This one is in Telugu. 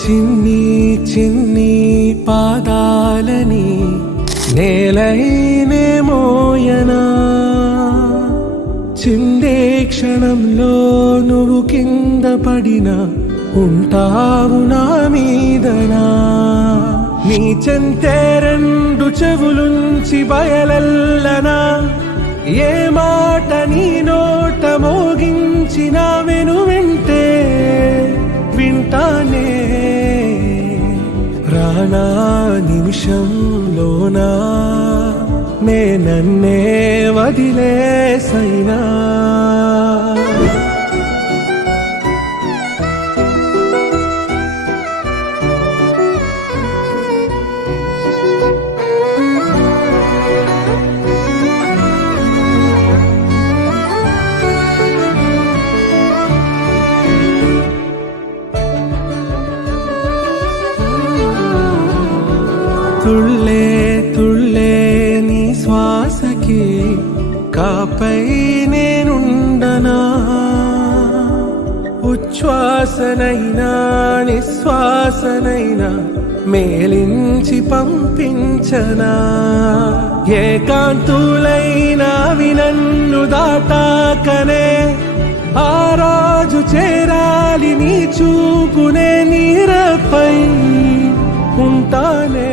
చిన్ని చిన్ని పాదాలని నేలైనే మోయనా, చిందే క్షణంలో నువ్వు కింద పడినా ఉంటావు నా మీదనా. నీ చెంతే రెండు చెవులుంచి బయలెల్లనా, ఏ మాట నీ నోట మోగించిన వెనువెంటే వింటానే. రానా నిమిషంలోనా నే నన్నే వదిలేసైనా. తుళ్ళే తుళ్ళే నీ శ్వాసకి కాపై నేనుండనా, ఉచ్ఛ్వాసనైనా నిశ్వాసనైనా మేలించి పంపించనా. ఏకాంతులైనా వినన్ను దాటాకనే ఆ రోజు చేరాలి నీ చూపునే నీరపై ఉంటానే.